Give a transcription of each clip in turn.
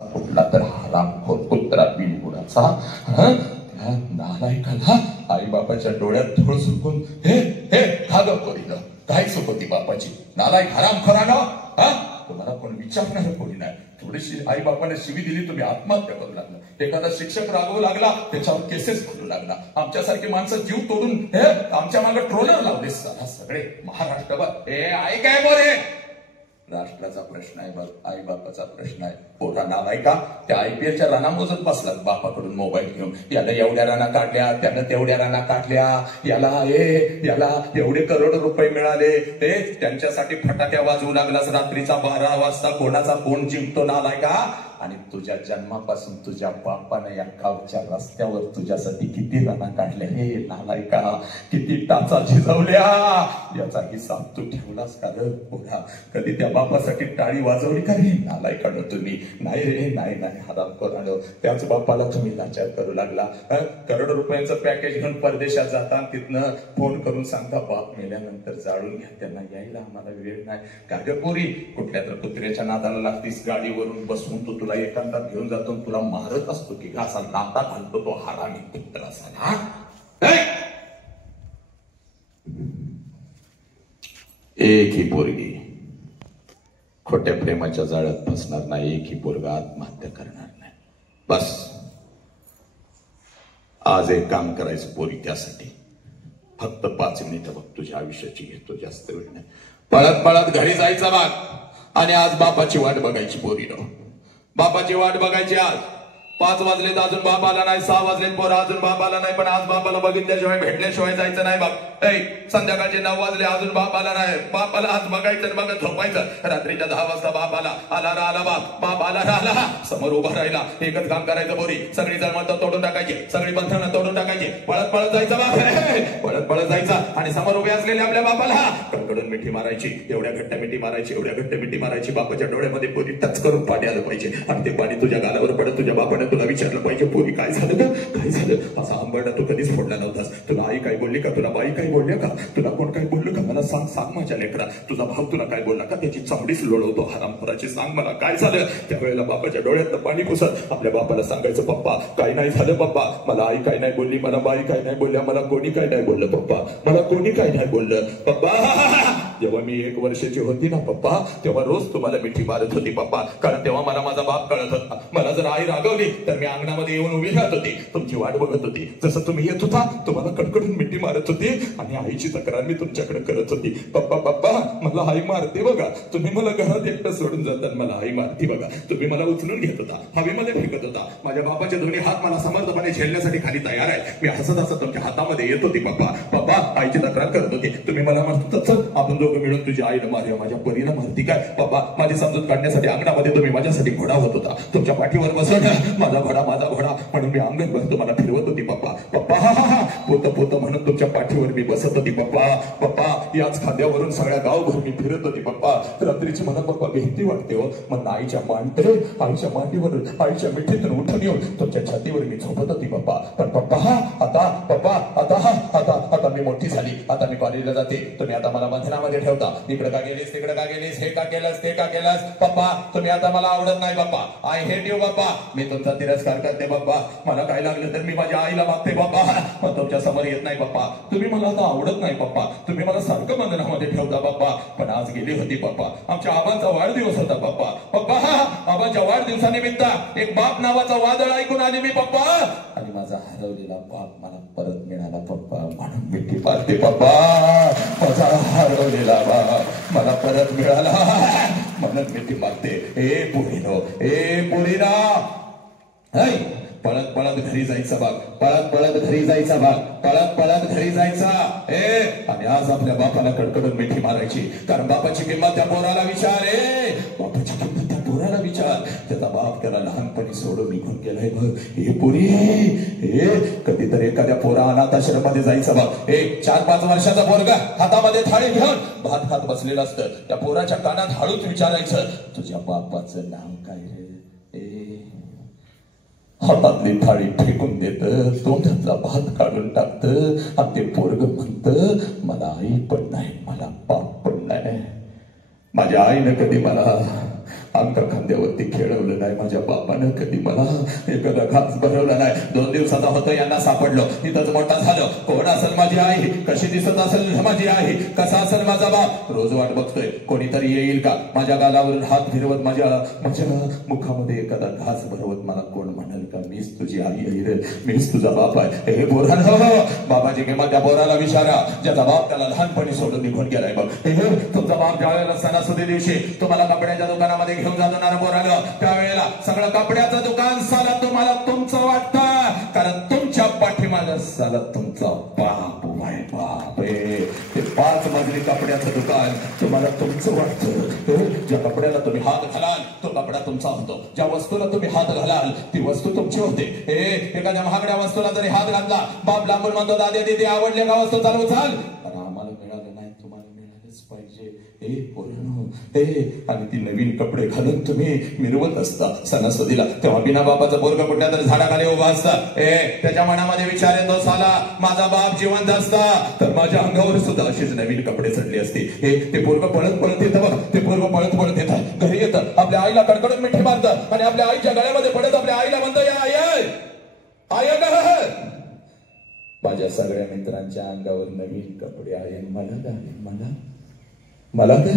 कुठला तर हरामखोर कुत्रा बिनबुडाचा त्या नालायकाला आई बापाच्या डोळ्यात धूळ सुकून हे हे खा ग पोरीनं काय सुकवती बापाची नालायक हरामखोरानं तुम्हाला कोण विचारणार कोणी नाही. थोडीशी आई बापाने शिवी दिली तुम्ही आत्महत्या करू लागला. एखादा शिक्षक रागवू लागला त्याच्यावर केसेस करू लागला. आमच्यासारखी माणसं जीव तोडून हे आमच्या मागे ट्रोलर लावले सगळे महाराष्ट्रभर. हे आई काय बोले राष्ट्राचा प्रश्न आहे बघ, आई बापाचा प्रश्न आहे. पोटा नालायका त्या IPLच्या राना मोजत बसलात बापाकडून मोबाईल घेऊन. याला एवढ्या राना काढल्या, त्यानं तेवढ्या राना काढल्या, याला एवढे करोड रुपये मिळाले. ते त्यांच्यासाठी फटाक्या वाजवू लागलास रात्रीचा 12 वाजता. कोणाचा कोण जिंकतो नालायका? आणि तुझ्या जन्मापासून तुझ्या बापाने या गावच्या रस्त्यावर तुझ्यासाठी किती राना काढल्या हे नालायका, किती टाचा झिजवल्या याचा हिसाब तू ठेवलास का रे पोरा? कधी त्या बापासाठी टाळी वाजवली का रे नालायकानं तुम्ही? नाही रे, नाही हरामखोरानं. त्याच बापाला तुम्ही लाचार करू लागला. करोड रुपयांचं पॅकेज घेऊन परदेशात जाता, तिथनं फोन करून सांगता बाप मेल्यानंतर जाळून घ्या, त्यांना यायला आम्हाला वेळ नाही. कागपोरी कुठल्या तर कुत्र्याच्या नादाला लागतीस, गाडीवरून बसवून तो तुला एकांतात घेऊन जातो, तुला मारत असतो की असा नाता घालतो तो हरामी कुत्रा असा. एक ही पोरगी खोट्या प्रेमाच्या जाळ्यात फसणार नाही, एक ही पोरगा आत्महत्या करणार नाही. बस आज एक काम करायचं पोरी, त्यासाठी फक्त 5 मिनिटं बघ तुझ्या आयुष्याची घेतो, जास्त वेळ नाही. पळत पळत घरी जायचा बाग आणि आज बापाची वाट बघायची पोरीनं. बापाची वाट बघायची. आज 5 वाजलेत अजून बाप आला नाही, 6 वाजलेत पोरा अजून बाप आला नाही. पण आज बापाला बघितल्याशिवाय भेटल्याशिवाय जायचं नाही बघ. संध्याकाळचे 9 वाजले अजून बाप आला नाही. बापाला आज बघायचं, बघ झोपायचं. रात्रीच्या 10 वाजता बाप आला बाप आला समोर उभा राहिला. एकच काम करायचं पोरी, सगळी जळमत तोडून टाकायची, सगळी बंधनं तोडून टाकायची. पळत पळत जायचा बाप, पळत पळत जायचा आणि समोर उभे असलेल्या आपल्या बापाला कडकडून मिठी मारायची. एवढ्या घट्ट मिठी मारायची, बापाच्या डोळ्यामध्ये पोरी टच करून पाणी आलं पाहिजे आणि ते पाणी तुझ्या गालावर पडत तुझ्या बापाने तुला विचारलं पाहिजे, पोरी काय झालं का, काय झालं? असा आंबरडा तू कधीच फोडला नव्हतास. तुला आई काय बोलली का, तुला बाई काय बोलल्या का, तुला कोण काय बोललं का? मला सांग माझ्या लेकरा, तुझा भाऊ तुला काय बोलला का? त्याची चामडीच लोळवतो हरामखोराची. सांग मला काय झालं? त्यावेळेला बापाच्या डोळ्यात पाणी पुसत आपल्या बापाला सांगायचं, पप्पा काय नाही झालं पप्पा, मला आई काय नाही बोलली, मला बाई काय नाही बोलल्या, मला कोणी काय नाही बोललं पप्पा, मला कोणी काय नाही बोललं पप्पा. जेव्हा मी 1 वर्षाची होती ना पप्पा, तेव्हा रोज तुम्हाला मिठी मारत होती पप्पा, कारण तेव्हा मला माझा बाप कळत होता. मला जर आई रागवली तर मी अंगणामध्ये येऊन उभी राहत होती, तुमची वाट बघत होती. जसं तुम्ही येत होता तुम्हाला कडकडून मिठी मारत होती आणि आईची तक्रार मी तुमच्याकडे करत होती. पप्पा मला आई मारते बघा, तुम्ही मला घरात एकटं सोडून जातात, मला आई मारती बघा. तुम्ही मला उचलून घेत होता, हवेमध्ये फेकत होता. माझ्या बापाचे दोन्ही हात मला समर्थपणे झेलण्यासाठी खाली तयार आहे. मी हसत तुमच्या हातामध्ये येत होती पप्पा आईची तक्रार करत होती. तुम्ही मला म्हणत होता चल आपण दोघं मिळून तुझ्या आईला मारूया, माझ्या परीला मारती काय पप्पा? माझी समजूत काढण्यासाठी अंगणामध्ये तुम्ही माझ्यासाठी घोडा होत होता, तुमच्या पाठीवर बसवून माझा घोडा म्हणून मी अंगणभर तुम्हाला फिरवत होती पप्पा. पोत म्हणून तुमच्या पाठीवर मी बसत होती पप्पा. याच खांद्यावरून सगळ्या गावभर मी फिरत होती पप्पा. रात्रीची मला पप्पा भीती वाटते हो, मग आईच्या मांडीवर आईच्या मिठीतून उठून येऊन तुमच्या छातीवर मी झोपत होती पप्पा. पण आता मी मोठी झाली, आता मी कॉलेजला जाते, तुम्ही आता मला बंधनामध्ये ठेवता. इकडे का गेलीस, तिकडे का गेलीस, हे का केलंस, ते का केलंस पप्पा? तुम्ही आता मला आवडत नाही पप्पा, आय हेट यू पप्पा. मी तुमचा तिरस्कार करते पप्पा. मला काय लागलं तर मी माझ्या आईला मागते पप्पा, पण तुमच्या समोर येत नाही पप्पा. तुम्ही मला आता आवडत नाही पप्पा, तुम्ही मला सारखं बंधनामध्ये ठेवता पप्पा. पण आज गेली होती पप्पा, आमच्या आबांचा वाढदिवस होता पप्पा. आबांच्या वाढदिवसानिमित्त एक बाप नावाचा वादळ ऐकून आली मी पप्पा, आणि माझा हरवलेला बाप मला परत मिळाला पप्पा, म्हणून मिठी मारते पप्पा. माझा हरवलेला बाप मला परत मिळाला म्हणून मिठी मारते. ए पुरीनो पळत पळत घरी जायचा बाग, पळत घरी जायचा आणि आज आपल्या बापाला कडकडून मिठी मारायची, कारण बापाची किंमत त्या पोराला विचार. बापाची किंमत त्या पोराला विचार. त्याचा बाप त्याला लहानपणी सोडून निघून गेलाय बघ. हे पुरी कधीतरी एखाद्या पोरा अनाथ आश्रमामध्ये जायचं बघ. 4-5 वर्षाचा पोरगा हातामध्ये थाळी घेऊन भात खात बसलेला असतं. त्या पोराच्या कानात हळूच विचारायचं, तुझ्या बापाचं नाव काय रे? हातातली थाळी फेकून देत, तोंडातला भात काढून टाकत आणि ते पोरग म्हणत, मला आई पण नाही, मला बाप पण नाही. माझ्या आईनं कधी मला अंका खांद्यावरती खेळवलं नाही माझ्या बापानं, कधी मला एखादा घास भरवला नाही. 2 दिवसाचा होतो यांना सापडलो, इथंच मोठा झालो. कोण असेल माझी आई, कशी दिसत असेल माझी आई, कसा असेल माझा बाप, रोज वाट बघतोय कोणीतरी येईल का, माझ्या गालावरून हात फिरवत माझ्या मुखामध्ये एखादा घास भरवत मला कोण म्हणाल का मीच तुझी आई आहे रे, मीच तुझा बाप आहे. हे बोरान बाबाची किंमत त्या बोराला विचारा ज्याचा बाप त्याला लहानपणी सोडून निघून गेलाय बघ. तुमचा बाप ज्या वेळेला सणासुदी दिवशी तुम्हाला कपड्याच्या दुकानामध्ये घेऊन जाणार बोरानं, त्यावेळेला सगळं कपड्याचं दुकान साला तुम्हाला तुमचं वाटतं, कारण तुमच्या पाठीमागं साला तुमचा बाप वाय बाप. ते 5 मजली कपड्याचं दुकान तुम्हाला तुमचं वाटतं. ज्या कपड्याला तुम्ही हात घालाल तो कपडा तुमचा होतो, ज्या वस्तूला तुम्ही हात घालाल ती वस्तू तुमची होते. एखाद्या महागड्या वस्तूला जरी हात घातला बाप लांबून म्हणतो दादे दीदी आवडले का वस्तू चालू चाल, आम्हाला मिळालं नाही तुम्हाला मिळालंच पाहिजे. आणि ती नवीन कपडे घालून तुम्ही मिरवत असता सणासुदीला, तेव्हा बिना बापाचा पोरगा कुठल्या तरी झाडाखाली उभा असता. त्याच्या मनामध्ये विचार येतो साला माझा बाप जिवंत असता तर माझ्या अंगावर सुद्धा अशीच नवीन कपडे चढली असते. ते पोरग पळत पळत येतं बघ, ते पोरग पळत पळत येतं, घरी येतं, आपल्या आईला कडकडून मिठी मारतं आणि आपल्या आईच्या गळ्यामध्ये पडत आपल्या आईला म्हणतं या आय आय माझ्या सगळ्या मित्रांच्या अंगावर नवीन कपडे आहे, मला काय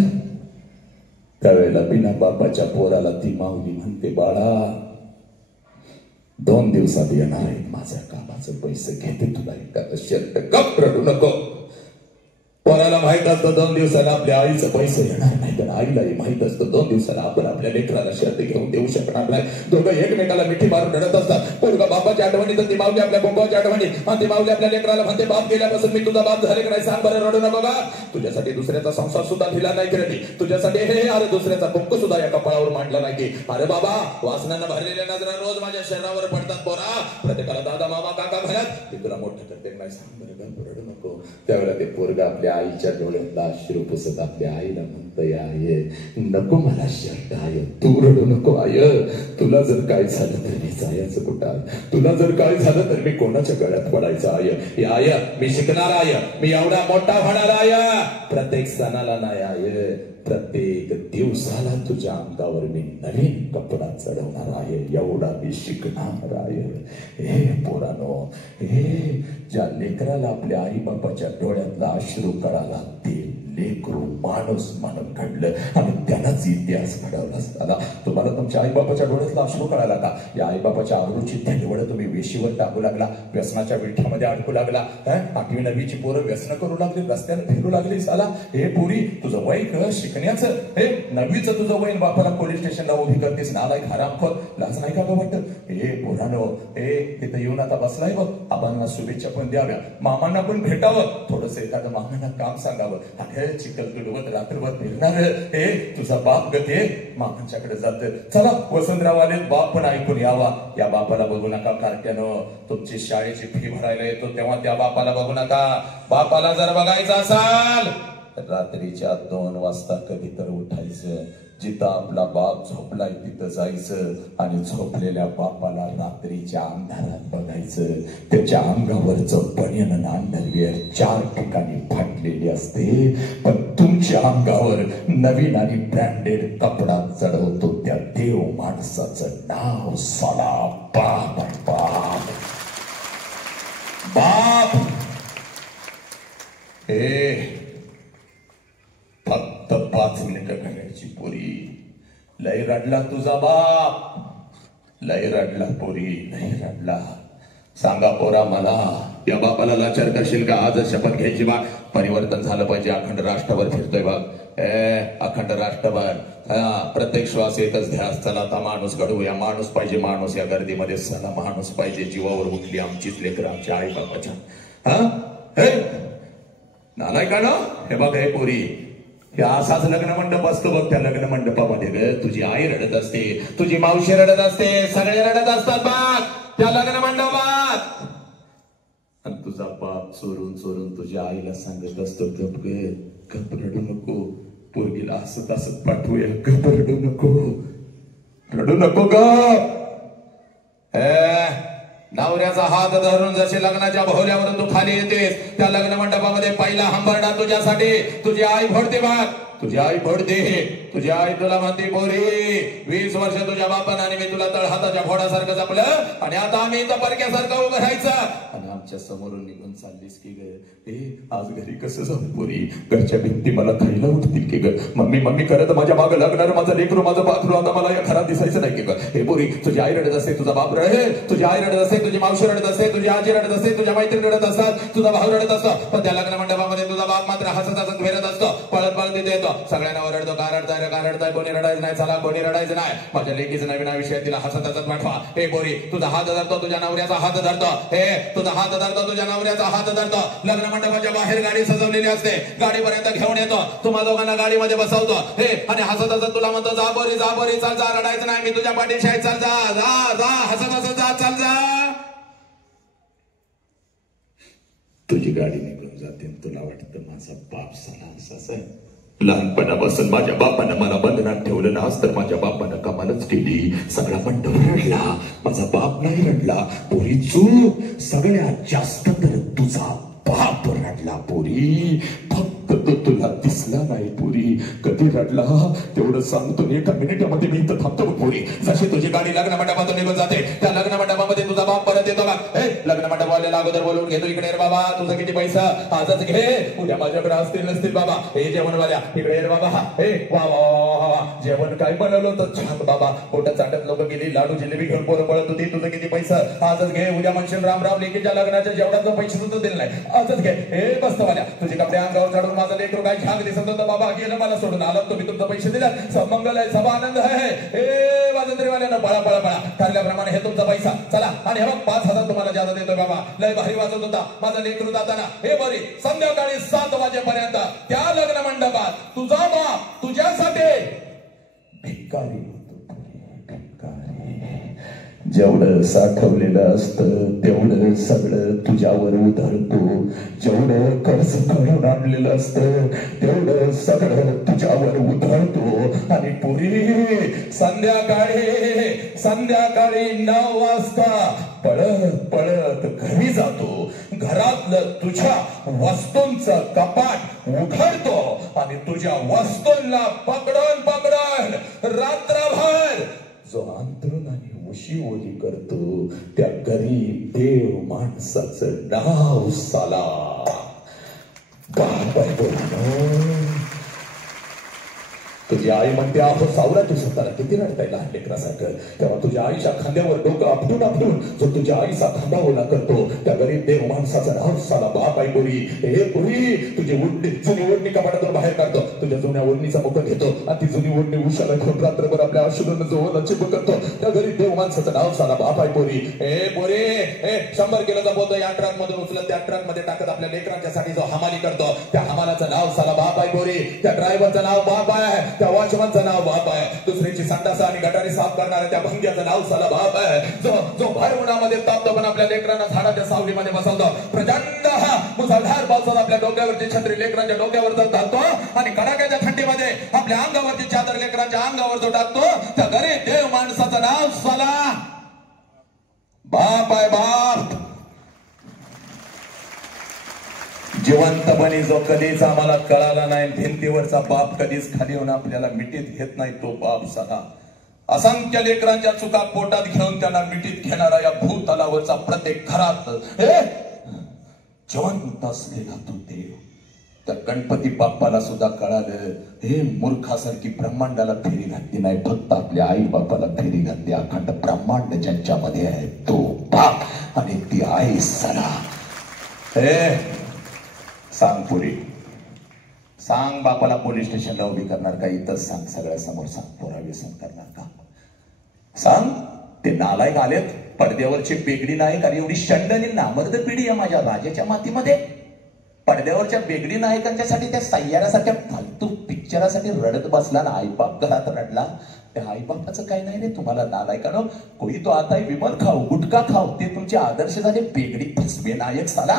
त्यावेळेला बिना बापाच्या पोराला ती माऊली म्हणते बाळा 2 दिवसात येणार आहे माझ्या कामाचे पैसे, घेते तुला एखादा शर्ट, गप रडू नको. पोराला माहित असतं 2 दिवसाला आपल्या आईचं पैसे येणार नाही, तर आईलाही माहित असतं 2 दिवसाला आपण आपल्या लेकराला शर्ट घेऊन देऊ शकणार नाही. दोघं एकमेकाला मिठी मारून रडत असतात. पोरगा बापाच्या आठवणी तर ती माऊली आपल्या बोंबाच्या आठवणी, आणि ती माऊली आपल्या लेकराला म्हणते बाप गेल्यापासून मी तुझा बाप झाले का नाही सांग बरं, रडू नको का. तुझ्यासाठी दुसऱ्याचा संसार सुद्धा दिला नाही की, तुझ्यासाठी अरे दुसऱ्याचा कुंकू सुद्धा या कपाळावर मांडला नाही की. अरे बाबा वासनानं भरलेल्या नजरा रोज माझ्या शरीरावर पडतात पोरा, प्रत्येकाला दादा मामा काका म्हणत मी तुला मोठं करते नाही सांग बरं, रडू नको. त्यावेळेला ते पोरगा आपल्या आईच्या डोळ्यातला अश्रू पुसत आपल्या आईला म्हणतं आय नको मला शर्ट आय, तू रडू नको आय, तुला जर काय झालं तर मी जायचं कुठं, तुला जर काय झालं तर मी कोणाच्या गळ्यात पडायचं आय. आय मी शिकणार आय, मी एवढा मोठा होणार आय, प्रत्येक सणाला नाही आय, प्रत्येक दिवसाला तुझ्या अंगावर मी नवीन कपडा चढवणार आहे, एवढा मी शिकणार आहे. हे पोरानो, ज्या लेकराला आपल्या आई बापाच्या डोळ्यातला अश्रू कळाला ते लेकरू माणूस म्हणून घडलं आणि त्यालाच इतिहास घडवला असताना तुम्हाला तुमच्या आई बापाच्या डोळ्यातला अश्रू कळाला का? या आई बापाच्या आबरूची थेंडवड तुम्ही वेशीवर टाकू लागला, व्यसनाच्या विळख्यामध्ये अडकू लागला. 8वी 9वीची पोरं व्यसन करू लागली, रस्त्याने फिरू लागली. साला हे पुरी तुझं वय कळ शिकण्याचं, 9वीचं तुझं वय, बापाला पोलीस स्टेशनला उभी करतेस नालायक हरामखोर, लाज नाही का ग वाटत? पोरानो तिथं येऊन आता बसलाय बघ, आबांना शुभेच्छा पण द्याव्या, मामांना पण भेटावं, थोडस एखादं मामांना काम सांगावं. चिखल तुडवत रात्रभर फिरणार तुझा बाप गते मामांच्याकडे जात. चला वसंतराव आले, बाप पण ऐकून यावा. या बापाला बघू नका कारट्यानं, तुमची शाळेची फी भरायला येतो तेव्हा त्या बापाला बघू नका. बापाला जर बघायचं असाल तर रात्रीच्या 2 वाजता कधी तर उठायचं, जिथं आपला बाप झोपलाय तिथं जायचं आणि झोपलेल्या बापाला रात्रीच्या अंधारात बघायचं. त्याच्या अंगावरचं बनियन अंडरवेअर 4 ठिकाणी फाटलेली असते, पण तुमच्या अंगावर नवीन आणि ब्रँडेड कपडा चढवतो त्या देव माणसाचं नाव साला बाप. बाप बाप फक्त 5 मिनिटं घालायची पोरी, लय रडला तुझा बाप, लय रडला पोरी, लय रडला. सांगा पोरा मला, या बापाला लाचार करशील का? आज शपथ घ्यायची बा, परिवर्तन झालं पाहिजे. अखंड राष्ट्रभर फिरतोय बघ, अखंड राष्ट्रभर, प्रत्येक श्वास एकच ध्यास. चला आता माणूस घडवूया, माणूस पाहिजे, माणूस या गर्दीमध्ये चला, माणूस पाहिजे. जीवावर उठली आमचीच लेकरं, आमच्या आई बापाच्या. नालाय का ना? हे बघ हे पोरी, असाच लग्न मंडप असतो बघ, त्या लग्न मंडपामध्ये ग तुझी आई रडत असते, तुझी मावशी रडत असते, सगळे रडत असतात बघ त्या लग्न मंडपात. आणि तुझा बाप चोरून चोरून तुझ्या आईला सांगत असतो गप ग, गप रडू नको, पोरगीला हसत हसत पाठवूया, गप रडू नको, रडू नको ग. नवऱ्याचा हात धरून जसे लग्नाच्या भोवऱ्यावरून तू खाली येतेस, त्या लग्न मंडपामध्ये पहिला हंबरडा तुझ्यासाठी तुझी आई फोडते बघ. तुझी आई पडते, तुझी आई तुला म्हणते पोरी 20 वर्ष तुझ्या बापानं आणि मी तुला तळहाताच्या घोड्यासारखं जपलं आणि आता आम्ही इथं परक्यासारखं उभं राहायचं आणि आमच्या समोरून निघून चाललीस की ग. आज घरी कसं जाऊ पोरी, घरच्या भिंती मला खायला उठतील की ग. मम्मी मम्मी करत माझ्या मागं लागणार माझं लेकरू माझं पाखरू आता मला या घरात दिसायचं नाही की ग. हे पोरी तुझी आई रडत असते, तुझा बाप रडे, तुझी आई रडत असते, तुझी मावशी रडत असते, तुझी आजी रडत असते, तुझ्या मैत्रीण रडत असतात, तुझा भाऊ रडत असतो, पण त्या लग्न मंडपामध्ये तुझा बाप मात्र हसत हसत फिरत असतो, पळत पळत तिथे येतो. सगळ्यांना ओरडतो का रडताय, कोणी रडायचं नाही, चला कोणी रडायचं नाही, माझ्या लेकीचं नवीन आयुष्य तिला हसत हसत पाठवा. हे पोरी तुझा हात धरतो, तुझ्या नवऱ्याचा हात धरतो, हे तुझा हात धरतो, तुझ्या नवऱ्याचा हात धरतो. लग्न मंडपाच्या बाहेर गाडी सजवलेली असते, गाडीपर्यंत घेऊन येतो, तुम्हा दोघांना गाडीमध्ये बसवतो, हे आणि हसत हसत तुला म्हणतो जा बोरी चाल जा, रडायचं नाही, मी तुझ्या पाठीशी आहे, चल जा जा जा, हसत हसत जा, चल जा. तुझी गाडी निघून जाते, तुला वाटतं माझा बाप साला असं. लहानपणापासून माझ्या बापानं मला बंधनात ठेवलं ना, तर माझ्या बापानं कमालच केली. सगळा मंडप रडला, माझा बाप नाही रडला. पोरी चूक, सगळ्यात जास्त तर तुझा बाप रडला पोरी. फक्त तो तुला दिसला नाही पोरी. कधी रडला तेवढं सांगतो, एका मिनिटामध्ये मी इथं थांबतो पोरी. जशी तुझी गाडी लग्न मंडपातून निघून जाते, त्या लग्न मंडपामध्ये तुझा बाप परत येतो का? लग्न मंडपाला अगोदर बोलवून घेतो, इकडे रे बाबा, तुझं किती पैसा आजच घे, उद्या माझ्याकडे असतील नसतील बाबा. हे जेवणवाल्या इकडे रे बाबा, हे वा वा वा, जेवण काय बनवलं होतं छान बाबा. पोटात चाटत लोक गेली, लाडू जिलेबी घेऊन पोरं पळत होती. तुझं किती पैसा आजच घे, उद्या म्हणशील राम राम, लेकीच्या लग्नाच्या जेवणाचं पैसे सुद्धा दिले नाही, आजच घे. हे बसतवाल्या तुझे कपडे अंगावर चढून माझं लेकरू काय छान दिसत होतं बाबा, गेलं मला सोडून आलं, तुम्ही तुमचे पैसे दिलात, सब मंगल आहे, सब आनंद आहे. हे वाजंत्रीवाल्यानं पळा पळा पळा, ठरल्याप्रमाणे हे तुमचा पैसा चला. आणि हे बघ 5,000 तुम्हाला जादा देतो बाबा, लय भारी वाजत होता माझा लेकरू जाताना. हे बरी संध्याकाळी 7 वाजेपर्यंत त्या लग्न मंडपात तुझा बाप तुझ्यासाठी भिकारी होतो, भिकारी. जेवढं साठवलेलं असतं तेवढं सगळं तुझ्यावर उधळतो, जेवढं कर्ज काढून आणलेलं असतं तेवढं सगळं तुझ्यावर उधळतो. आणि पुरी संध्याकाळी 9 वाजता पळत पळत घरी जातो, घरातलं तुझ्या वस्तूंचं कपाट उघडतो आणि तुझ्या वस्तूंना पकडून रात्रभर जो अंतरून आणि उशी ओली करतो, त्या गरीब देव माणसाचं नाव साला बाप आहे. तुझी आई म्हणते आहो सावरा, तू स्वतःला किती रडताय लहान लेकरासारखं. तेव्हा तुझ्या आईच्या खांद्यावर डोकं आपटून जो तुझ्या आईचा खांदा ओला करतो, त्या गरीब देव माणसाचं नाव साला बाप आहे पोरी. हे पोरी तुझी जुनी ओढणी कपाटातून बाहेर काढतो, तुझ्या जुन्या ओढणीचा मुख घेतो आणि ती जुनी ओढणी उशाला घेऊन रात्रभर आपल्या अश्रूनं जो ओला चिप करतो, त्या गरीब देव माणसाचं नाव साला बाप आहे पोरी. हे पोरी 100 किलोचा बोलतो या ट्रक मधून उचलत त्या ट्रक मध्ये टाकत आपल्या लेकरांच्यासाठी जो हमाली करतो, त्या हमालाचं नाव साला बाप आहे पोरी. त्या ड्रायव्हरचं नाव बाप आहे, त्या वॉचमनचं नाव बाप आहे, दुसऱ्याची संडास आणि गटारी साफ करणाऱ्या त्या भंग्याचं नाव साला बाप आहे. जो भर उन्हामध्ये तापतो पण आपल्या लेकरांना झाडाच्या सावलीमध्ये बसवतो. प्रचंड मुसळधार पावसात आपल्या डोक्यावरची छत्री लेकरांच्या डोक्यावर टाकतो आणि कडाक्याच्या थंडीमध्ये आपल्या अंगावरची चादर लेकरांच्या अंगावर जो टाकतो, त्या गरीब देव माणसाचं नाव साला बाप आहे बाप. जिवंतपणी जो कधीच आम्हाला कळाला नाही, भिंतीवरचा बाप कधीच खाली येऊन आपल्याला मिठीत घेत नाही, तो बाप सदा असंख्य लेकरांच्या चुका पोटात घेऊन त्यांना मिठीत घेणारा या भूतलावरचा प्रत्येक घरात जिवंत असलेला तो देव. त्या गणपती बाप्पाला सुद्धा कळालं, हे मूर्खासारखी ब्रह्मांडाला फेरी घातली नाही, फक्त आपल्या आई बापाला फेरी घातली. अखंड ब्रह्मांड ज्यांच्यामध्ये आहे तो बाप आणि ती आई सदा. हे सांग पुरी, सांग बापाला पोलीस स्टेशनला उभी करणार का? इथंच सांग, सगळ्या समोर सांग. पोरा व्यसन करणार का? सांग. ते नालायक आलेत, पडद्यावरचे बेगडी नायक आणि एवढी शंडनी नामर्द पिढी आहे माझ्या राजाच्या मातीमध्ये. पडद्यावरच्या बेगडी नायकांच्यासाठी, त्या सय्यारासारख्या फालतू पिक्चरासाठी रडत बसला ना, आई बाप घरात रडला. त्या आई बापाचं काही नाही रे तुम्हाला नालायकानो. कोई तो आता विमल खाऊ, गुटखा खाऊ, ते तुमचे आदर्श झाले. बेगडी फसवे नायक साला.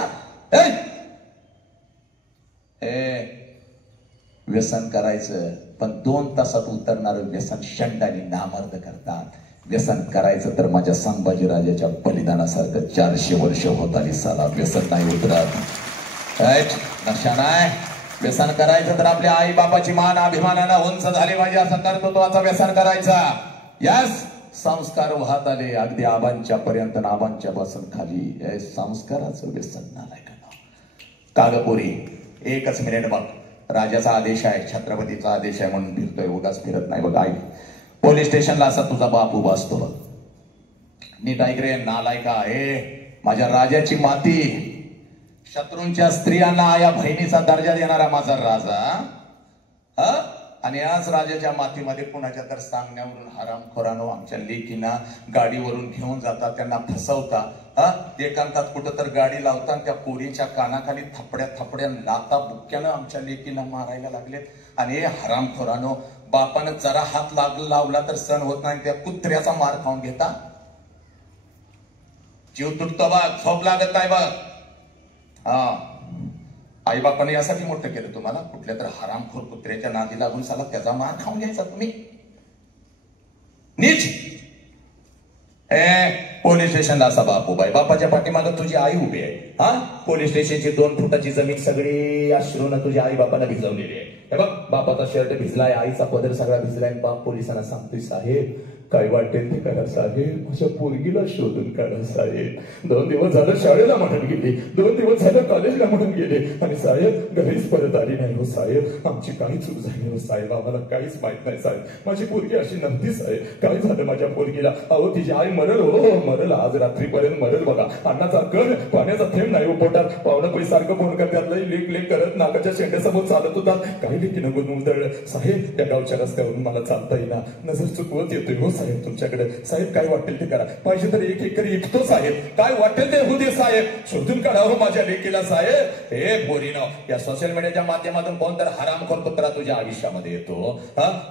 व्यसन करायचं पण 2 तासात उतरणार व्यसन शंडाने नामर्द करतात. व्यसन करायचं तर माझ्या संभाजी राजाच्या बलिदानासारखं 400 वर्ष होत आली साला व्यसन नाही उतरत. नशा नाही, व्यसन करायचं तर आपल्या आई बापाची मान अभिमानानं उंच झाली पाहिजे, असं कर्तृत्वाचं व्यसन करायचा. यस, संस्कार वाहत आले अगदी आबांच्या पर्यंत, आबांच्या पासून खाली. संस्काराचं व्यसन नाही का गपोरी? एकच मिनिट बघ, राजाचा आदेश आहे, छत्रपतीचा आदेश आहे म्हणून फिरतोय, उगाच फिरत नाही बघ. आई पोलीस स्टेशनला असा तुझा बाप उभा असतो बघ. नीट ऐक रे नालायका, माझ्या राजाची माती, शत्रूंच्या स्त्रियांना आया बहिणीचा दर्जा देणारा माझा राजा, आणि आज राजाच्या मातीमध्ये कुणाच्या तर सांगण्यावरून हरामखोरानो आमच्या लेकींना गाडीवरून घेऊन जातात, त्यांना फसवता, एकांतात कुठं तर गाडी लावता, त्या पोरीच्या कानाखाली थपड्या थपड्या लाता बुक्क्यानं आमच्या लेकींना मारायला लागलेत. आणि हरामखोरानो, बापानं जरा हात लावला तर सण होत नाही, त्या कुत्र्याचा मार खाऊन घेता. जीव तुटतो बघ, झोप लागत नाही बघ. आई बापाने यासाठी मोठं केलं तुम्हाला, कुठल्या तर हरामखोर कुत्र्याच्या नादी लागून साला त्याचा मार खाऊन घ्यायचा तुम्ही. नीच पोलीस स्टेशनला असा बाप उभा आहे, बापाच्या पाठीमागं तुझी आई उभी आहे. पोलीस स्टेशनची 2 फुटाची जमीन सगळी अश्रूनं तुझ्या आई बापाला भिजवलेली आहे. हे बघ, बापाचा शर्ट भिजलाय, आईचा पदर सगळा भिजलाय. बाप पोलिसांना सांगतोय, साहेब काय वाटेल ते करा साहेब, माझ्या पोरगीला शोधून काढा साहेब. 2 दिवस झालं शाळेला म्हणून गेले, 2 दिवस झालं कॉलेजला म्हणून गेले, आणि साहेब घरीच परत आली नाही. हो साहेब, आमची काही चूक झाली हो साहेब, आम्हाला काहीच माहित नाही साहेब, माझी पोरगी अशी नव्हती साहेब, काय झालं माझ्या पोरगीला? अहो तिची आई मरल, हो मरल, आज रात्रीपर्यंत मरल बघा. अन्नाचा कण पाण्याचा थेंब नाही पोटात. पाहुणं पैसारखं फोन करतात, लेक लेक करत नाकाच्या शेंड्यासमोर चालत होतात, काही लेकीनं गुण उधळलं. साहेब त्या गावच्या रस्त्यावरून मला चालता येईना, नजर चुकवत येतोय हो साहेब तुमच्याकडे. साहेब काय वाटेल ते करा, पाहिजे तर 1 एकर विकतो साहेब, काय वाटेल ते होऊ दे साहेब, शोधून काढावं माझ्या लेकीला साहेब. हे पोरीनो, या सोशल मीडियाच्या माध्यमातून कोण तर हरामखोर कुत्रा तुझ्या आयुष्यामध्ये येतो,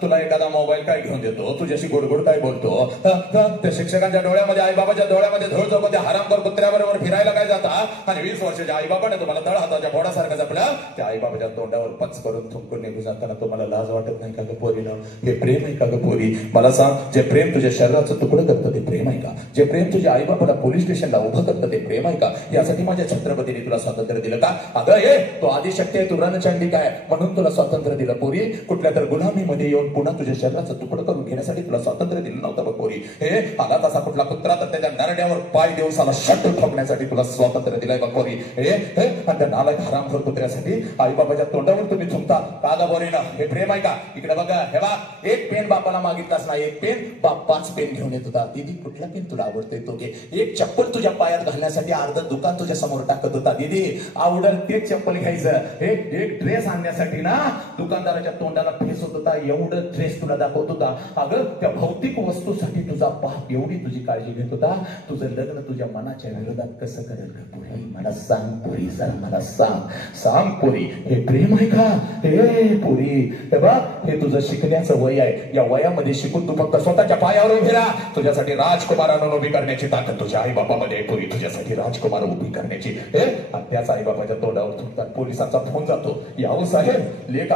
तुला एखादा मोबाईल काय घेऊन देतो, तुझ्याशी गोडगोड काय बोलतो, त्या शिक्षकांच्या डोळ्यामध्ये, आई बाबाच्या डोळ्यामध्ये धूळ झोपतो, त्या हरामखोर कुत्र्याबरोबर फिरायला काय जाता, आणि 20 वर्षाच्या आई बाबाने तुम्हाला तळ हाताच्या बोडासारखं जपलं, त्या आई बाबाच्या तोंडावर पच करून थुंकून निघून जाताना तुम्हाला लाज वाटत नाही का ग पोरीनो? हे प्रेम आहे का ग पोरी? मला सांग, जे प्रेम तुझ्या शरीराचं तुकडं करतं ते प्रेम आहे का? जे प्रेम तुझ्या आई बापाला पोलीस स्टेशनला उभं करतं ते प्रेम आहे का? यासाठी माझ्या छत्रपतीने तुला स्वातंत्र्य दिलं का? अगं हे तो आदिशक्ती आहे, तू रणचंडी काय म्हणून तुला स्वातंत्र्य दिलं पोरी. कुठल्या तर गुलामीमध्ये येऊन पुन्हा तुझ्या शरीराचं तुकडं करून घेण्यासाठी तुला स्वातंत्र्य दिलं नव्हतं बघ पोरी. हे आला तसा कुठला कुत्रा तर त्याच्या नरड्यावर पाय देऊन साला शट ठोकण्यासाठी तुला स्वातंत्र्य दिलंय बघ पोरी. हे आणि त्या नालायक हरामखोर कुत्र्यासाठी आई बाबाच्या तोंडावर तुम्ही थुंकता का ग पोरीनं? हे प्रेम आहे का? इकडे बघा, हे बा, 1 पेन बापाला मागितलाच नाही, 1 पेन बाप 5 पेन घेऊन येत होता. दीदी कुठला पेन तुला आवडतोय तो घे. 1 चप्पल तुझ्या पायात घालण्यासाठी अर्ध दुकान तुझ्या समोर टाकत होता. दीदी आवडल तेच चप्पल घ्यायचं. एक ड्रेस आणण्यासाठी ना दुकानदाराच्या तोंडाला फेस होत होता, एवढं ड्रेस तुला दाखवत होता. अगं त्या भौतिक वस्तूसाठी तुझा बाप एवढी तुझी काळजी घेत होता. तुझं लग्न तुझ्या मनाच्या विरोधात कसं करेल का पुरी? मला सांग पुरी, जरा मला सांग पुरी, हे प्रेम आहे का? हे पुरी, हे बघ, हे तुझं शिकण्याचं वय आहे. या वयामध्ये शिकून तू फक्त स्वतःच्या पायावर उभी राहा. तुझ्यासाठी राजकुमारांना उभी करण्याची ताकद तुझ्या आई बापामध्ये आहे पुरी, तुझ्यासाठी राजकुमार उभी करण्याची. आणि त्याच आई बापाच्या तोंडावर थुंकतात. पोलिसांचा फोन जातो, यावं साहेब लेख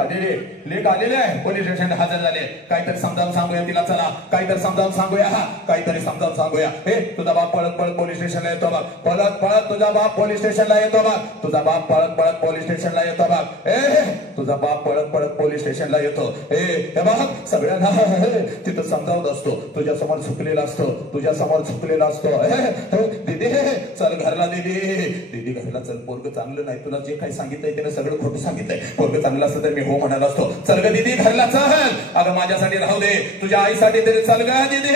आलेले आहे, पोलीस स्टेशन हजर झाले, काहीतरी समजावून सांगूया तिला, चला काहीतरी समजावून सांगूया, काहीतरी समजावून सांगूया. हे तुझा बाप पळत पळत पोलीस स्टेशनला येतो बघ, पळत पळत तुझा बाप पोलीस स्टेशनला येतो बघ, तुझा बाप पळत पळत पोलीस स्टेशनला येतो बघ, तुझा बाप पळत पळत पोलीस स्टेशनला येतो. हे बघ, सगळ्यांना तिथं समजावत असतो, तुझ्या समोर झुकलेला असतो, तुझ्या समोर झुकलेला असतो. दीदी चल घरला, दीदी घरला चल, पोरग चांगलं नाही, तुला जे काही सांगितलंय त्यानं सगळं खोटं सांगितलंय, पोरग चांगलं असतं तर मी हो म्हणाला असतो. चल ग दीदी घरला चल, अगं माझ्यासाठी राहू दे, तुझ्या आईसाठी तरी चल ग दीदी,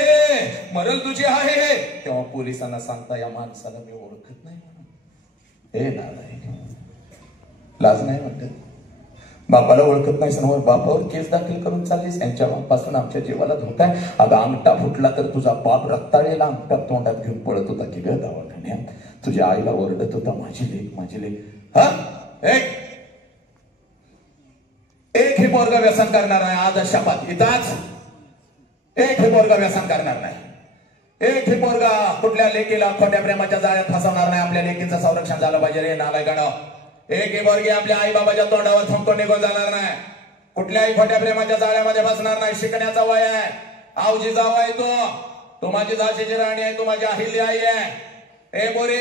मरल तुझी आहे. तेव्हा पोलिसांना सांगता, या माणसाला मी ओळखत नाही म्हणून. हे नालायक, लाज नाही वाटत? बापाला ओळखत नाही समोर बापावर केस दाखल करून चाललीस, यांच्या पासून आमच्या जीवाला धोका आहे. अगं अंगठा फुटला तर तुझा बाप रक्ताळलेला अंगठा तोंडात घेऊन पळत होता की ग दवाखान्यात, तुझ्या आईला ओरडत होता, माझी लेक. हा एक हे पोरगा व्यसन करणार नाही आज शपथ, इथंच एक हे पोरगा व्यसन करणार नाही. एक हे पोरगा कुठल्या लेकीला खोट्या प्रेमाच्या जाळ्यात फसवणार नाही. आपल्या लेकीचं संरक्षण झालं पाहिजे रे नालायकांनो. एक ही पोरगी आपल्या आई बाबाच्या तोंडावर थुंकून निघून जाणार नाही, कुठल्याही खोट्या प्रेमाच्या जाळ्यामध्ये बसणार नाही. शिकण्याचा वय आहे, आवजी जावा आहे तू माझी झाशीची राणी आहे, तू माझी अहिल्या आई आहे. ए पोरी,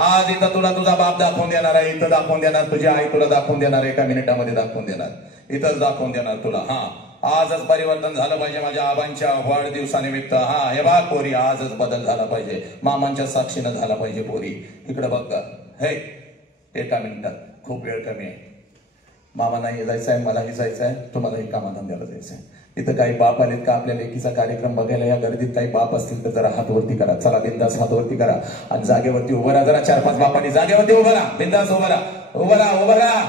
आज इथं तुला तुझा बाप दाखवून देणार आहे, इथं दाखवून देणार, तुझी आई तुला दाखवून देणार, एका मिनिटामध्ये दाखवून देणार, इथंच दाखवून देणार तुला. आजच परिवर्तन झालं पाहिजे माझ्या आबांच्या वाढदिवसानिमित्त. हे बघ पोरी, आजच बदल झाला पाहिजे, मामांच्या साक्षीनं झाला पाहिजे. पोरी इकडे बघ का, हे एका मिनिटात, खूप वेळ कमी आहे. मामा नाही जायचं आहे, मलाही जायचं आहे, तुम्हालाही कामाधंद्याला जायचं आहे. इथं काही बाप आलेत का आपल्या लेकीचा कार्यक्रम बघायला? या गर्दीत काही बाप असतील तर जरा हात वरती करा. चला बिंदास हात वरती करा आणि जागेवरती उभं राहा. जरा 4-5 बापांनी जागेवरती उभं राहा, बिंदास उभं राहा, उभं राहा, उभं राहा.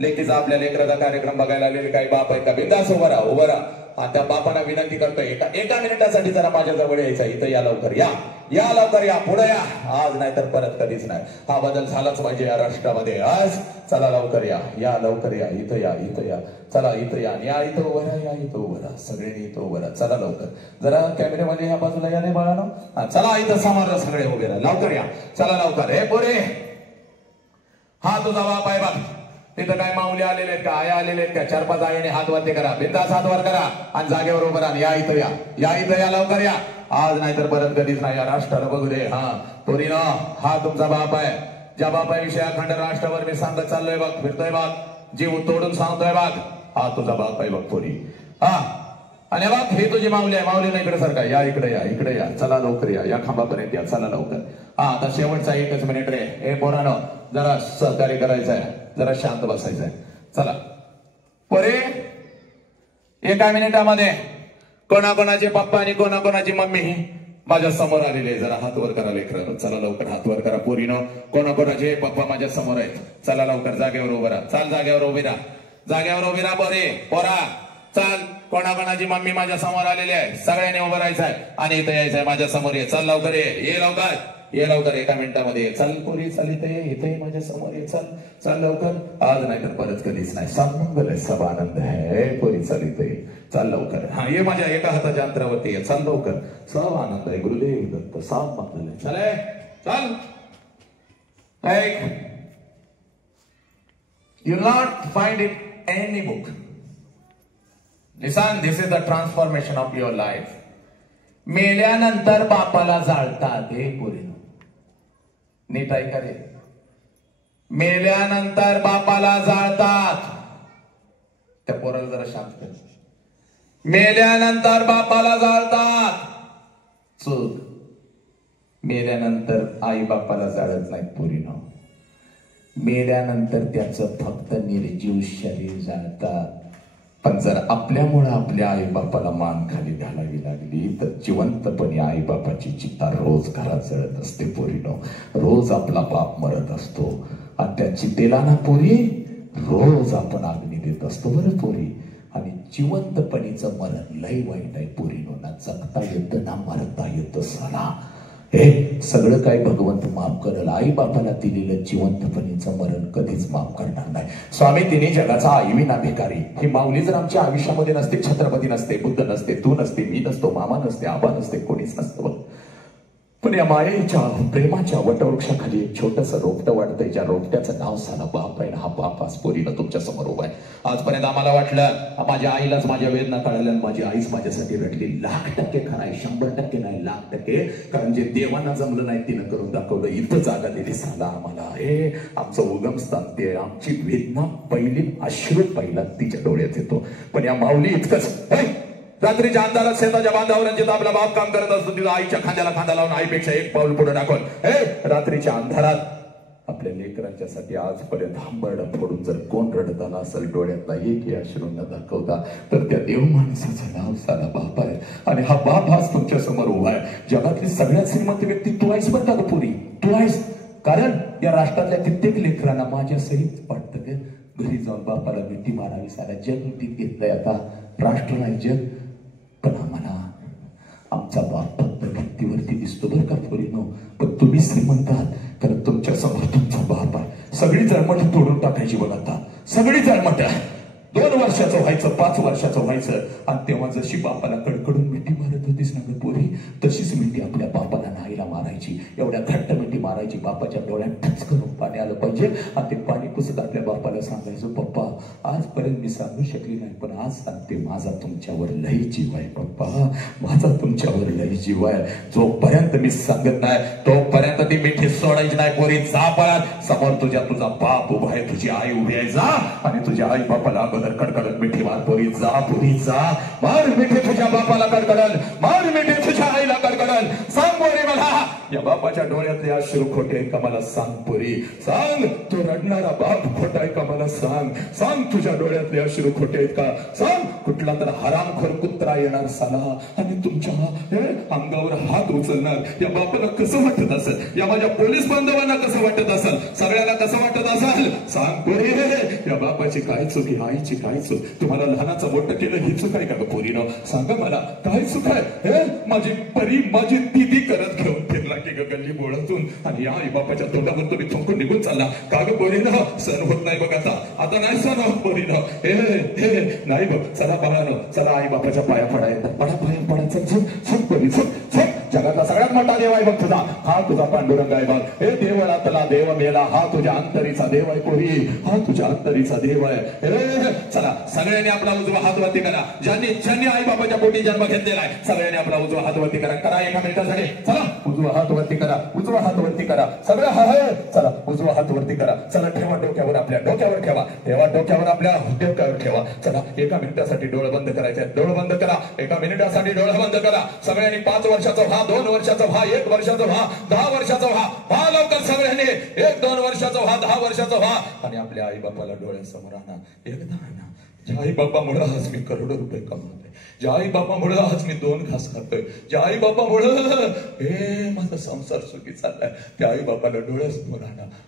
लेकीचा आपल्या लेकराचा कार्यक्रम बघायला आलेले काही बाप आहे का? बिंदास उभं राहा, उभं राहा. त्या बापांना विनंती करतोय, एका मिनिटासाठी जरा माझ्या जवळ यायचा. इथं या, लवकर या, या लवकर या, पुढे या. आज नाही तर परत कधीच नाही. हा बदल झालाच पाहिजे या राष्ट्रामध्ये आज. चला लवकर या, या लवकर या, इथं या, इथं या, चला इथं या, या इथं उभं राहा, या इथं उभं राहा, सगळ्यांनी इथं उभं राहा. चला लवकर, जरा कॅमेऱ्यामध्ये ह्या बाजूला या, नाही बाळानो. चला इथं समोर सगळे उभे राहा, लवकर या, चला लवकर. हे पोरे, हा तुझा बाप आहे बाप. तिथं काय माऊली आलेले आहेत का, आया आलेले आहेत का? 4-5 आईने हात वरती करा, बिंदास हात वर करा आणि जागेवर उभं राहा. या इथं या, या इथं या, लवकर या. आज नाही तर परत कधीच नाही. या राष्ट्राला बघू दे. पोरीनो, हा तुमचा बाप आहे. ज्या बापाविषयी अखंड राष्ट्रभर मी सांगत चाललोय बघ, फिरतोय बघ, जीव तोडून सांगतोय बघ, हा तुझा बाप आहे बघ पोरी. आणि बघ, ही तुझी माऊली आहे. माऊली नाही इकडे सारखा, या इकडे या, इकडे या, चला लवकर या, या खांबापर्यंत या, चला लवकर. आता शेवटचा 1च मिनिट रे. हे पोरानो, जरा सहकार्य करायचं आहे, जरा शांत बसायचं आहे. चला पोरे, एका मिनिटामध्ये कोणाकोणाचे पप्पा आणि कोणाकोणाची मम्मी माझ्या समोर आलेले आहे. जरा हात वर करा लेकरं, चला लवकर हात वर करा. पोरीनो, कोणाकोणाचे पप्पा माझ्या समोर आहेत, चला लवकर जागेवर उभं राहा. चाल जागेवर उभी राहा, जागेवर उभी राहा. पोरे, पोरा, चाल. कोणाकोणाची मम्मी माझ्या समोर आलेली आहे, सगळ्यांनी उभं राहायचं आहे आणि इथं यायचं आहे. माझ्या समोर ये, चल लवकर ये लवकर, ये लवकर, एका मिनिटामध्ये ये. चल पोरी, चल इथे ये, इथे माझ्या समोर ये, चल चल लवकर. आज नाही तर परत कधीच नाही. सब मंगल आहे, सब आनंद आहे. पोरी चल इथे, चल लवकर. ये माझ्या एका हाताच्या अंतरावरती ये, चल लवकर. सब आनंद आहे, गुरुदेव दत्त, सब मंगल आहे. चले, चल. You not find it any book. Listen, this is the transformation of your life. मेल्यानंतर बापाला जाळतात. हे पोरीनो, नीट ऐका रे. मेल्यानंतर बापाला जाळतात. त्या पोराला जरा शांत कर. मेल्यानंतर बापाला जाळतात. चूक. मेल्यानंतर आई बापाला जाळत नाहीत पोरीनो. मेल्यानंतर त्याचं फक्त निर्जीव शरीर जाळतात. पण जर आपल्यामुळे आपल्या आई बापाला मान खाली घालावी लागली तर जिवंतपणे आई बापाची चिता रोज घरात जळत असते पोरीनो. रोज आपला बाप मरत असतो आणि त्या चितेला ना पोरी रोज आपण अग्नी देत असतो बरं पोरी. आणि जिवंतपणीचं मरण लय वाईट आहे पोरीनो. ना जगता येतं ना मरता येतं. साला हे सगळं काय भगवंत माफ करेल. आई बापाला दिलेलं जिवंतपणीचं मरण कधीच माफ करणार नाही. स्वामी तिने जगाचा आईविना भिकारी. ही माऊली जर आमच्या आयुष्यामध्ये नसते, छत्रपती नसते, बुद्ध नसते, तू नसते, मी नसतो, मामा नसते, आबा नसते, कोणीच नसतं. पण या मायेच्या प्रेमाच्या वटवृक्षाखाली एक छोटस रोपटं वाटतंय, ज्या रोपट्याचं नाव साला बाप आहे. हा बाप आज पोरीनं तुमच्या समोर उभा आहे. आजपर्यंत आम्हाला वाटलं माझ्या आईलाच माझ्या वेदना कळल्या, माझी आईच माझ्यासाठी रडली. 1,00,000% खरं आहे, 100% नाही, 1,00,000%. कारण जे देवांना जमलं नाही तिनं करून दाखवलं. इथं जागा दिली साला आम्हाला. हे आमचं उगमस्थान, ते आमची वेदना पहिली अश्रू पहिला तिच्या डोळ्यात येतो. पण या माऊली इतकंच. रात्रीच्या अंधारात शेताच्या बांधावर जिथं आपला बाप काम करत असतो तिथं आईच्या खांद्याला खांदा लावून आईपेक्षा एक पाऊल पुढे टाकून रात्रीच्या अंधारात आपल्या लेकरांच्यासाठी आजपर्यंत हंबरडा फोडून जर कोण रडत आला असेल डोळ्यातला एक अश्रू न दाखवता तर त्या देव माणसाचं नाव साला बाप आहे. आणि हा बाप आज तुमच्या समोर उभा आहे. जगातली सगळ्यात श्रीमंत व्यक्ती तू आहेस बरं का पुरी, तू आहेस. कारण या राष्ट्रातल्या कित्येक लेकरांना माझ्या सहित वाटतं की घरी जाऊन बापाला मिठी मारावी. सारा जग मिठीत घेतलंय आता, राष्ट्र नाही जग. पण आम्हाला आमचा बाप फक्त भित्तीवरती दिसतो बरं का पोरीनो. पण तुम्ही श्रीमंत आहात कारण तुमच्या समोर तुमचा बाप आहे. सगळी जळमट तोडून टाकायची बघ आता, सगळी जळमट. 2 वर्षाचं व्हायचं, 5 वर्षाचं व्हायचं आणि तेव्हा जशी बापाला कडकडून मिठी मारत होतीस ना ग पोरी, तशीच मिठी आपल्या बापाला नाहीला मारायची. एवढ्या घट्ट मिठी मारायची, बापाच्या डोळ्यात टच करून पाणी आलं पाहिजे आणि ते पाणी पुसत आपल्या बापाला सांगायचं, पप्पा आजपर्यंत मी सांगू शकली नाही नाही, पण आज सांगते माझा तुमच्यावर लई जीव आहे पप्पा, माझा तुमच्यावर लई जीव आहे. जोपर्यंत मी सांगत नाही तोपर्यंत ती मिठी सोडायची नाही. पोरी जा पळत, समोर तुझा बाप उभा आहे, तुझी आई उभी आहे, जा आणि तुझ्या आई बापाला अगोदर कडकडत मिठी मार. पोरी जा, पोरी जा, मार मिठी तुझ्या बापाला कडकडल, मार मिठी तुझ्या आईला कडकडल. सांग पोरी मला या बापाच्या डोळ्यातले अश्रू खोटे आहेत का मला सांग. पोरी सांग, तो रडणारा बाप खोटा आहे का मला सांग. सांग तुझ्या डोळ्यातले अश्रू खोटे आहेत का सांग. कुठला तर हरामखोर कुत्रा येणार साला आणि तुमच्या अंगावर हात उचलणार. या बापाला कसं वाटत असेल, या माझ्या पोलीस बांधवांना कसं वाटत असेल, सगळ्यांना कसं वाटत असेल. सांग पोरी, या बापाची काय चूक, या आईची काय चूक. तुम्हाला लहानाचं मोठं केलं ही चूक आहे का ग पोरीनं. सांगा मला काय चूक आहे. माझी परी माझी दिदी करत घेऊन फिरला की ग गल्ली बोळातून आणि या आई बापाच्या तोंडावर तुम्ही थुंकून निघून चालला का ग पोरीनं. सण होत नाही बघ आता नाही सण होत पोरीनं. हे नाही बघ. चला बाळानं, चला आई बापाच्या पाया पडायला, पाया पडायचं. झुक पोरी, झुक. जगातला सगळ्यात मोठा देव आहे बघ तुझा, हा तुझा पांडुरंग आहे बघ. हे देवळातला देव मेला, हा तुझ्या अंतरीचा देव आहे पोरी, हा तुझ्या अंतरीचा देव आहे. चला सगळ्यांनी आपला उजवा हात वरती करा. ज्यांनी आई बाबाच्या पोटी जन्म घेतलेला आहे सगळ्यांनी आपला उजवा हात वरती करा एका मिनिटासाठी. चला उजवा हात वरती करा, उजवा हात वरती करा सगळं. चला उजवा हात वरती करा. चला ठेवा डोक्यावर, आपल्या डोक्यावर ठेवा, डोक्यावर आपल्या डोक्यावर ठेवा. चला एका मिनिटासाठी डोळे बंद करायचे, डोळे बंद करा. एका मिनिटासाठी डोळे बंद करा. सगळ्यांनी 5 वर्षाचा व्हा, 2 वर्षाचा व्हा, 1 वर्षाचा व्हा, 10 वर्षाचा व्हा लवकर सगळ्यांनी. 1-2 वर्षाचा व्हा, 10 वर्षाचा व्हा आणि आपल्या आई बापाला डोळ्यासमोर आणा. एकदा आणा. ज्या आई बापामुळे आज मी करोडो रुपये कमवतोय, ज्या आई बापामुळे आज मी 2 घास खातोय, ज्या आई बापामुळे माझा संसार सुखी चाललाय, त्या आई बापाला डोळ्यासमोर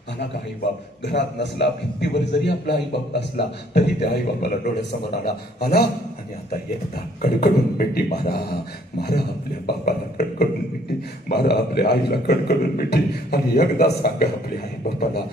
आणा का आई बाप घरात नसला, भिंतीवर जरी आपला आई बाप असला तरी त्या आई बापाला डोळ्यासमोर आणा. आणि आता एकदा कडकडून मिठी मारा आपल्या बापाला, कडकडून मिठी मारा आपल्या आईला, कडकडून मिठी. आणि एकदा सांगा आपल्या आई बापाला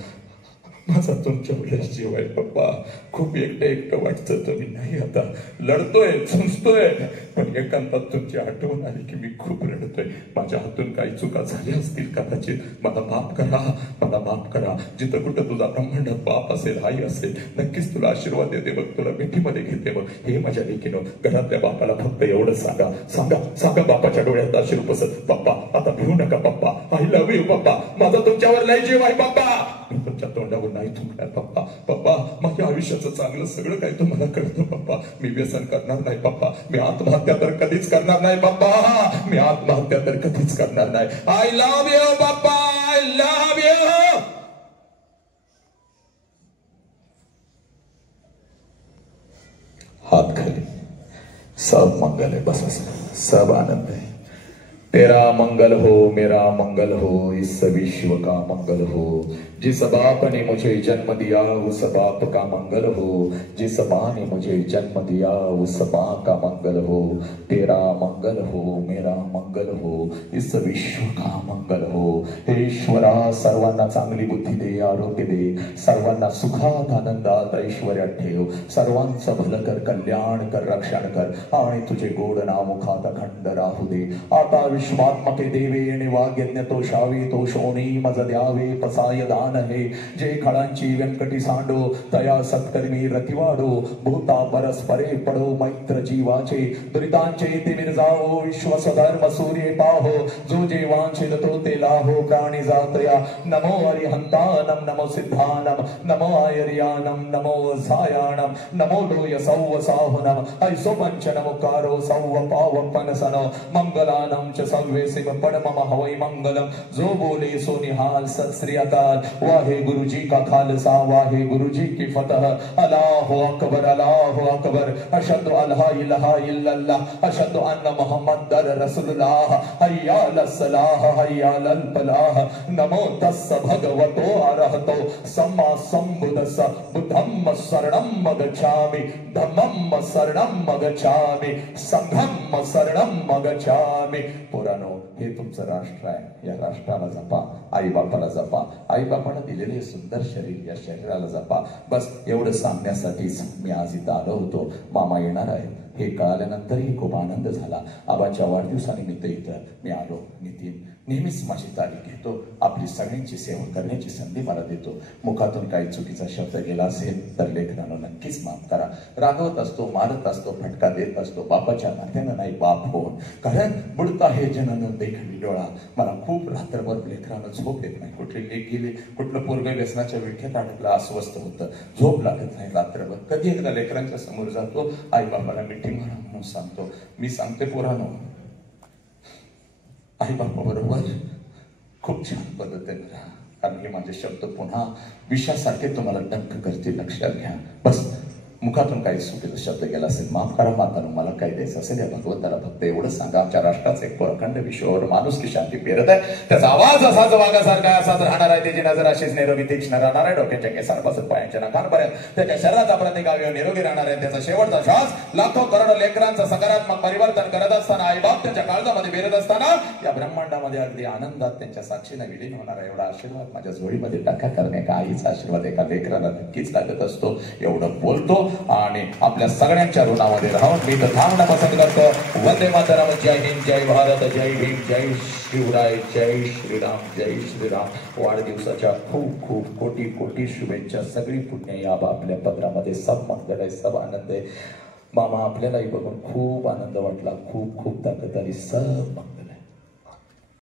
माझा तुमच्याकडे जीव आहे पप्पा. खूप एकटं वाटतं, तुम्ही नाही आता लढतोय, झुंजतोय, पण एकांतात तुमची आठवण आली की मी खूप रडतोय. माझ्या हातून काही चुका झाल्या असतील कदाचित, मला माफ करा, मला माफ करा. जिथं कुठं तुझा ब्रह्मांडात बाप असेल, आई असेल, नक्कीच तुला आशीर्वाद देते बघ, तुला मिठीमध्ये घेते बघ. हे माझ्या लेकीनो, घरातल्या बापाला फक्त एवढं सांगा बापाच्या डोळ्यात अश्रू पुसत, पप्पा आता भिवू नका पप्पा, आय लव्ह यू पप्पा, माझा तुमच्यावर लय जीव आहे पप्पा. मी तुमच्या तोंडावर नाही थुंकणार पप्पा. माझ्या आयुष्याचं चांगलं सगळं काही तुम्हाला कळतं पप्पा. मी व्यसन करणार नाही पप्पा, मी आत्महत्या तर कधीच करणार नाही पप्पा, मी आत्महत्या तर कधीच करणार नाही. आय लव्ह यू पप्पा, आय लव्ह यू. हात खाली. सब मंगल है, बस सब आनंद है. तेरा मंगल हो, मेरा मंगल हो, इस विश्व का मंगल हो. जिस बाप ने मुझे जन्म दिया उस बाप का मंगल हो, जिस माँ ने मुझे जन्म दिया उस माँ का मंगल हो. तेरा मंगल हो, मेरा मंगल हो, इस विश्व का मंगल हो. हे ईश्वरा, सर्वांना चांगली बुद्धी दे, आरोग्य दे, सर्वांना सुखात आनंदात ऐश्वर्यात ठेव, सर्वांचं भलं कर, कल्याण कर, रक्षण कर आणि तुझे गोड नाव मुखात अखंड राहू दे. आता विश्वात्मके देवे निवाग्यज्ञ तो शावे तो शोनी मज द्यावे पसाय दान हे. जे खळांची व्यंकटी सांडो तया सत्कर्मी रतिवाडो. भूता परस्परे पडो मैत्र जीवाचे, दुरितांचे ते विरजाओ, विश्व स्वधर्म सूर्ये पाहो. जो जे वांछित तो ते लाहो, प्राणी जात्रया नमो अरिहंतानम, नमो सिद्धानम, नमो आयर्यानम, नमो सायाणम, नमो लोय सौव साहुनम. ऐसो पंच नमुकारो सौव पावपन सनो मंगलानम च सव्वेसिम पड़मम हवै मंगलम. जो बोले सो निहाल, सत श्री अकाल. वाहे गुरु जी का खालसा, वाहे गुरु जी की फतह. अल्लाहु अकबर, अल्लाहु अकबर. अशहदु अल्ला इलाहा इल्लल्लाह, अशहदु अन्ना मुहम्मदर रसूलुल्लाह. हय्या अलस सलाह, हय्या अलल फलाह. नमो तस्स भगवतो अरहतो सम्मा संबुद्दस्स. बुद्धं शरणं गच्छामि, धम्मं शरणं गच्छामि, संघं शरणं गच्छामि. पुराणो, हे तुमचं राष्ट्र आहे, या राष्ट्राला जपा, आई बापाला जपा, आई बापाला दिलेले सुंदर शरीर, या शरीराला जपा. बस एवढं सांगण्यासाठीच मी आज इथं आलो होतो. मामा येणार आहे, हे कळाल्यानंतरही खूप आनंद झाला. आबाच्या वाढदिवसानिमित्त इथं मी आलो. नितीन नेहमीच माझी तारीख घेतो, आपली सगळ्यांची सेवा करण्याची संधी मला देतो. मुखातून काही चुकीचा शब्द गेला असेल तर लेखनानं नक्कीच माफ करा. रागवत असतो, मारत असतो, फटका देत असतो, बापाच्या नात्यानं नाही बाप होऊन. कारण बुडता हे जनन देखणी डोळा. मला खूप रात्रभर लेकरानं झोप येत नाही. कुठली लेख गेली, कुठलं पोरग व्यसनाच्या विळख्यात अडकलं, अस्वस्थ होतं, झोप लागत नाही रात्रभर. कधी एकदा लेकरांच्या समोर जातो, आई बापाला मिठी मारा म्हणून सांगतो. मी सांगते पोरांनो, आई बापा बरोबर खूप छान पद्धतीने राहा. कारण हे माझे शब्द पुन्हा विषासारखे तुम्हाला डंक करतील, लक्षात घ्या. बस मुखातून काही चुकीचा शब्द गेला असेल माफ करा. मातानं मला काय द्यायचं असेल या भगवंताला फक्त एवढं सांगा. आमच्या राष्ट्राचं एक अखंड विश्वावर माणूस की शांती पेरत आहे. त्याचा आवाज असाच वाघासारखा असाच राहणार आहे. त्याची नजर अशीच निरोगी तीक्ष्ण राहणार आहे. डोक्याच्या केसांपासून पायांच्या नाकांपर्यंत त्याच्या शरीराचा प्रत्येक अवयव निरोगी राहणार आहे. त्याचा शेवटचा श्वास लाखो करोड लेकरांचं सकारात्मक परिवर्तन करत असताना, आई बाप त्यांच्या काळजामध्ये पेरत असताना या ब्रह्मांडामध्ये अगदी आनंदात त्यांच्या साक्षीने विलीन होणार आहे. एवढा आशीर्वाद माझ्या जोडीमध्ये टाका करणे का आईचा आशीर्वाद एका लेकराला नक्कीच लागत असतो. एवढं बोलतो आणि आपल्या सगळ्यांच्या ऋणामध्ये राहून मी तर थांबणं पसंत करतो. वंदे मातरम. जय हिंद, जय भारत, जय भीम, जय शिवराय, जय श्रीराम, जय श्रीराम. वाढदिवसाच्या खूप खूप कोटी कोटी शुभेच्छा. सगळी पुण्य या आपल्या पत्रामध्ये. सब मंगल आहे, सब आनंद आहे. मामा आपल्यालाही बघून खूप आनंद वाटला, खूप खूप ताकद आली. सब मंगल.